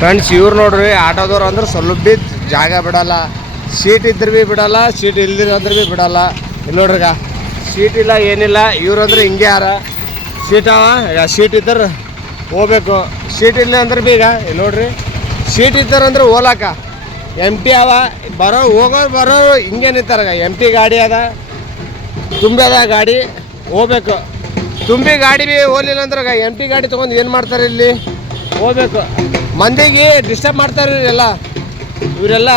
Friends ಇವ್ರು ನೋಡ್ರಿ ಆಟೋದವ್ರು ಅಂದ್ರೆ ಸ್ವಲ್ಪ ಭೀ ಜಾಗ ಬಿಡಲ್ಲ. ಸೀಟ್ ಇದ್ರೆ ಭೀ ಬಿಡಲ್ಲ, ಸೀಟ್ ಇಲ್ದಿರ ಅಂದ್ರೆ ಭೀ ಬಿಡಲ್ಲ. ಇಲ್ಲಿ ನೋಡ್ರಿಗ ಸೀಟ್ ಇಲ್ಲ ಏನಿಲ್ಲ. ಇವ್ರು ಅಂದ್ರೆ ಹಿಂಗೆ ಯಾರ ಸೀಟ್ ಅವ, ಈಗ ಸೀಟ್ ಇದ್ದರೆ ಹೋಗ್ಬೇಕು, ಸೀಟ್ ಇಲ್ಲ ಅಂದ್ರೆ ಭೀ ಈಗ ಇಲ್ಲಿ ನೋಡ್ರಿ ಸೀಟ್ ಇದ್ದಾರಂದ್ರೆ ಓಲಾಕ MP ಅವ. ಹೋಗೋರು ಬರೋರು ಹಿಂಗೆ ನಿಂತಾರ. MP ಗಾಡಿ ಅದ, ತುಂಬಿ ಅದ ಗಾಡಿ ಹೋಗ್ಬೇಕು. ತುಂಬಿ ಗಾಡಿ ಭೀ ಹೋಗ್ಲಿಲ್ಲ ಅಂದ್ರೆ MP ಗಾಡಿ ತೊಗೊಂಡು ಏನು ಮಾಡ್ತಾರೆ ಇಲ್ಲಿ ಹೋಗ್ಬೇಕು. ಮಂದಿಗೆ ಡಿಸ್ಟರ್ಬ್ ಮಾಡ್ತಾರೆ ಇವರೆಲ್ಲ.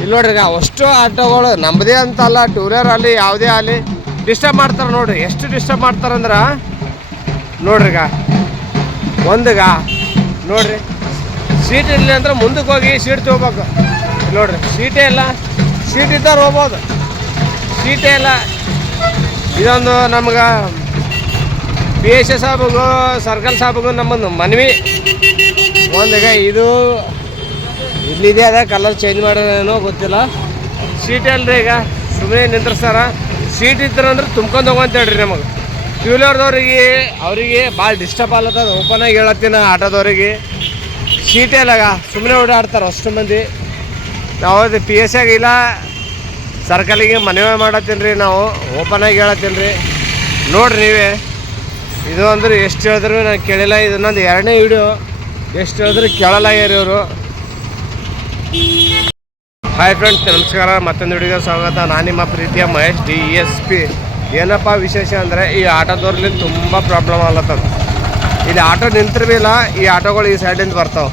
ಇಲ್ಲಿ ನೋಡ್ರಿ ಅಷ್ಟು ಆಟೋಗಳು ನಮ್ಮದೇ ಅಂತ ಅಲ್ಲ, ಟೂರರ್ ಆಗಲಿ ಯಾವುದೇ ಆಗಲಿ ಡಿಸ್ಟರ್ಬ್ ಮಾಡ್ತಾರೆ ನೋಡ್ರಿ. ಎಷ್ಟು ಡಿಸ್ಟರ್ಬ್ ಮಾಡ್ತಾರಂದ್ರೆ ನೋಡ್ರಿಗ ಒಂದುಗ ನೋಡ್ರಿ ಸೀಟ್ ಇಲ್ಲ ಅಂದ್ರೆ ಮುಂದಕ್ಕೆ ಹೋಗಿ ಸೀಟ್ ತೊಗೋಬೇಕು. ನೋಡ್ರಿ ಸೀಟೇ ಇಲ್ಲ, ಸೀಟ್ ಇದ್ದವ್ರು ಹೋಗ್ಬೋದು, ಸೀಟೇ ಇಲ್ಲ. ಇದೊಂದು ನಮ್ಗೆ PSA ಸಾಹೇಬ್ಗೂ ಸರ್ಕಲ್ ಸಾಹೇಬ್ಗೂ ನಮ್ಮದು ಮನವಿ ಒಂದೀಗ ಇದು ಇಲ್ಲಿದೆ ಅದ ಕಲರ್ ಚೇಂಜ್ ಮಾಡೋದೇನೋ ಗೊತ್ತಿಲ್ಲ. ಸೀಟ್ ಅಲ್ರಿ ಈಗ ಸುಮ್ಮನೆ ನಿಂದ್ರಿಸ್ತಾರ. ಸೀಟ್ ಇದ್ರಂದ್ರೆ ತುಂಬ್ಕೊಂಡು ಹೋಗಂತ ಹೇಳ್ರಿ ನಮಗೆ. ಟೂ ವೀಲರ್ದವ್ರಿಗೆ ಅವರಿಗೆ ಭಾಳ ಡಿಸ್ಟರ್ಬ್ ಆಗ್ಲತ್ತದ. ಓಪನ್ ಆಗಿ ಹೇಳತ್ತೀನಿ ಆಟೋದವ್ರಿಗೆ ಸೀಟೇ ಇಲ್ಲಾಗ ಸುಮ್ಮನೆ ಓಡಾಡ್ತಾರೆ ಅಷ್ಟು ಮಂದಿ. ನಾವು ಅದು PSA ಇಲ್ಲ ಸರ್ಕಲಿಗೆ ಮನವಿ ಮಾಡತ್ತೀನಿ ರೀ, ನಾವು ಓಪನ್ ಆಗಿ ಹೇಳತ್ತೀನಿ ರೀ. ನೋಡ್ರಿ ನೀವೇ ಇದು ಅಂದ್ರೆ ಎಷ್ಟು ಹೇಳಿದ್ರು ನಾನು ಕೇಳಿಲ್ಲ. ಇದು ನಂದು 2ನೇ ವಿಡಿಯೋ. ಎಷ್ಟು ಹೇಳಿದ್ರು ಕೇಳಲಾಗ್ಯಾರ ಇವರು. ಹಾಯ್ ಫ್ರೆಂಡ್ಸ್, ನಮಸ್ಕಾರ. ಮತ್ತೊಂದು ವಿಡಿಯೋಗೆ ಸ್ವಾಗತ. ನಾನು ನಿಮ್ಮ ಪ್ರೀತಿಯ ಮಹೇಶ್ DSP. ಏನಪ್ಪ ವಿಶೇಷ ಅಂದರೆ ಈ ಆಟೋದವ್ರಲ್ಲಿ ತುಂಬ ಪ್ರಾಬ್ಲಮ್ ಆಗ್ಲತ್ತದ. ಇಲ್ಲಿ ಆಟೋ ನಿಂತಿರ್ಬಿಲ್ಲ, ಈ ಆಟೋಗಳು ಈ ಸೈಡ್ಲಿಂದ ಬರ್ತಾವೆ,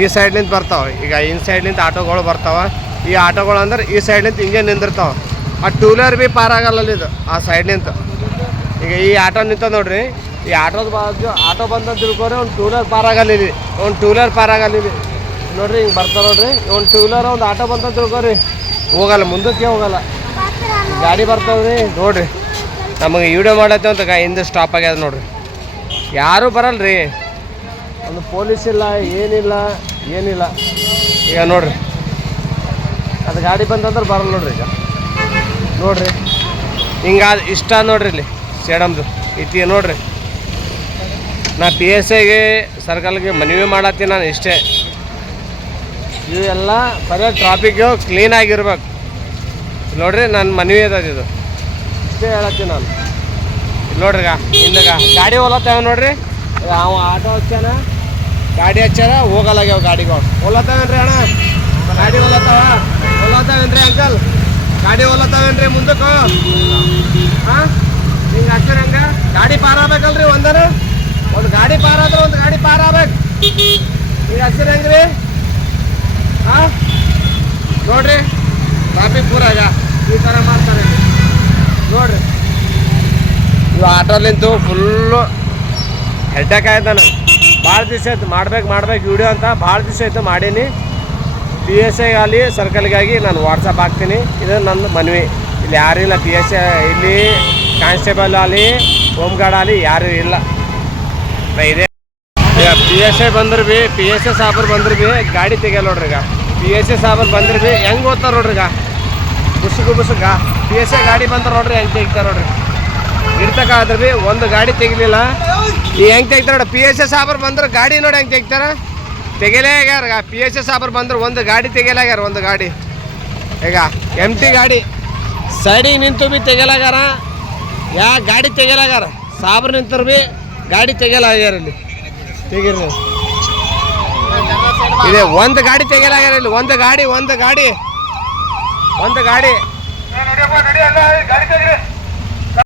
ಈ ಸೈಡ್ಲಿಂದ ಬರ್ತಾವೆ. ಈಗ ಇನ್ ಸೈಡ್ಲಿಂದ ಆಟೋಗಳು ಬರ್ತಾವೆ. ಈ ಆಟೋಗಳು ಅಂದ್ರೆ ಈ ಸೈಡ್ಲಿಂದ ಹಿಂಗೆ ನಿಂದಿರ್ತಾವೆ. ಆ ಟೂ ವೀಲರ್ ಭೀ ಪಾರಾಗಲ್ಲ ಇದು ಆ ಸೈಡ್ಲಿಂತ. ಈಗ ಈ ಆಟೋ ನಿಂತ ನೋಡ್ರಿ, ಈ ಆಟೋದ ಬಾಜು ಆಟೋ ಬಂದಂತ ತಿಳ್ಕೊರಿ. ಒಂದು ಟೂ ವೀಲರ್ ಪಾರಾಗಲ್ಲ ಇಲ್ಲಿ, ಒಂದು ಟೂ ವೀಲರ್ ಪಾರಾಗಲ್ಲ ಇಲ್ಲಿ ನೋಡ್ರಿ. ಹಿಂಗೆ ಬರ್ತಾವೆ ನೋಡ್ರಿ. ಒಂದು ಟೂ ವೀಲರ್ ಒಂದು ಆಟೋ ಬಂತ ತಿಳ್ಕೊರಿ, ಹೋಗಲ್ಲ, ಮುಂದಕ್ಕೆ ಹೋಗಲ್ಲ. ಗಾಡಿ ಬರ್ತಾವ್ರಿ ನೋಡ್ರಿ. ನಮಗೆ ವಿಡಿಯೋ ಮಾಡತ್ತೆ ಅಂತ ಹಿಂದೆ ಸ್ಟಾಪ್ ಆಗ್ಯದ ನೋಡ್ರಿ. ಯಾರೂ ಬರಲ್ರಿ, ಒಂದು ಪೊಲೀಸ್ ಇಲ್ಲ, ಏನಿಲ್ಲ. ಈಗ ನೋಡ್ರಿ ಅದು ಗಾಡಿ ಬಂತಂದ್ರೆ ಬರಲ್ಲ ನೋಡ್ರಿ. ಈಗ ನೋಡ್ರಿ ಹಿಂಗಾದ ಇಷ್ಟ ನೋಡ್ರಿ. ಇಲ್ಲಿ ಸೇಡಮ್ದು ಐತಿ ನೋಡ್ರಿ. ನಾ PSAಗೆ ಸರ್ಕಲ್ಗೆ ಮನವಿ ಮಾಡತ್ತೀನಿ ನಾನು ಇಷ್ಟೇ. ಇವೆಲ್ಲ ಬರೀ ಟ್ರಾಫಿಕ್ಕು ಕ್ಲೀನಾಗಿರ್ಬೇಕು ನೋಡ್ರಿ. ನನ್ನ ಮನವಿ ಅದ ಇದು, ಇಷ್ಟೇ ಹೇಳತ್ತೀನಿ ನಾನು. ಇಲ್ಲಿ ನೋಡ್ರಿ ಹಿಂದಾಗ ಗಾಡಿ ಹೋಲತ್ತಾವ ನೋಡ್ರಿ. ಅವ ಆಟೋ ಹಚ್ಚಾನ, ಗಾಡಿ ಹಚ್ಚಾರ, ಹೋಗಲ್ಲಾಗ್ಯಾವ ಗಾಡಿಗಳು. ಹೋಲತ್ತಾವೇನ್ರಿ ಅಣ್ಣ? ಗಾಡಿ ಹೋಲತ್ತಾವೇನ್ರಿ ಅಂಕಲ್? ಗಾಡಿ ಹೋಲತ್ತಾವೇನ್ರಿ ಮುಂದಕ್ಕೆ? ಹಾಂ ಹಿಂಗೆ ಹಚ್ಚಾರ ಹಂಗೆ ಗಾಡಿ ಪಾರಾಗಬೇಕಲ್ರಿ. ಒಂದು ಗಾಡಿ ಪಾರಾದ್ರೆ ಒಂದು ಗಾಡಿ ಪಾರಾಗಬೇಕು. ಹಿಂಗೆ ಹಚ್ಚಿರ ಹೆಂಗ್ರಿ? ಹಾಂ ನೋಡ್ರಿ ಟ್ರಾಫಿಕ್ ಪೂರಾಗ ಈ ಥರ ಮಾಡ್ತಾರೆ ನೋಡ್ರಿ. ಇವು ಆಟೋಲಿಂತು ಫುಲ್ಲು ಹೆಡ್ಡಾಕ್ ಆಯ್ತು. ನಾನು ಭಾಳ ದಿವಸ ಆಯ್ತು ಮಾಡ್ಬೇಕು ವಿಡಿಯೋ ಅಂತ, ಭಾಳ ದಿವಸ ಆಯಿತು ಮಾಡೀನಿ. PSA ಆಗಲಿ ಸರ್ಕಲ್ಗಾಗಿ ನಾನು ವಾಟ್ಸಪ್ ಹಾಕ್ತೀನಿ. ಇದು ನನ್ನ ಮನವಿ. ಇಲ್ಲಿ ಯಾರೂ ಇಲ್ಲ PSA, ಇಲ್ಲಿ ಕಾನ್ಸ್ಟೇಬಲ್ ಆಗಲಿ ಹೋಮ್ ಗಾರ್ಡ್ ಆಗಲಿ ಯಾರೂ ಇಲ್ಲ. ಇದೆ PSA ಬಂದ್ರೆ ಭೀ PSA ಸಾಬ್ರು ಬಂದ್ರೆ ಭೀ ಗಾಡಿ ತೆಗಿಯಲ್ಲ ನೋಡ್ರಿ. ಈಗ PSA ಸಾಬ್ರು ಬಂದ್ರೆ ಭೀ ಹೆಂಗೆ ಓದ್ತಾರೆ ನೋಡ್ರಿ. ಈಗ ಬುಸುಗ PSA ಗಾಡಿ ಬಂದ್ರೆ ನೋಡ್ರಿ ಹೆಂಗೆ ತೆಗಿತಾರೆ ನೋಡ್ರಿ. ಇರ್ತಕ್ಕಾದ್ರೆ ಭೀ ಒಂದು ಗಾಡಿ ತೆಗಿಲಿಲ್ಲ. ಈಗ ಹೆಂಗೆ ತೆಗಿತಾರೆ ನೋಡಿ. PSA ಸಾಬ್ರು ಬಂದ್ರೆ ಗಾಡಿ ನೋಡಿ ಹೆಂಗೆ ತೆಗಿತಾರೆ. ತೆಗಿಲೇ ಆಗ್ಯಾರ. PSA ಸಾಬ್ರು ಬಂದ್ರೆ ಒಂದು ಗಾಡಿ ತೆಗಿಯಲಾಗ್ಯಾರ. ಒಂದು ಗಾಡಿ ಈಗ MT ಗಾಡಿ ಸೈಡಿಗೆ ನಿಂತು ಭೀ ತೆಗಿಯಲಾಗ್ಯಾರ. ಗಾಡಿ ತೆಗಿಯಲಾಗ್ಯಾರ. ಸಾಬ್ರು ನಿಂತರು ಭೀ ಗಾಡಿ ತೆಗಿಯಲಾಗ್ಯಾರ. ಇಲ್ಲಿ ತೆಗೀರಿ ಇದೆ ಒಂದು ಗಾಡಿ ತೆಗಿಯಲಾಗ್ಯಾರ. ಇಲ್ಲಿ ಒಂದು ಗಾಡಿ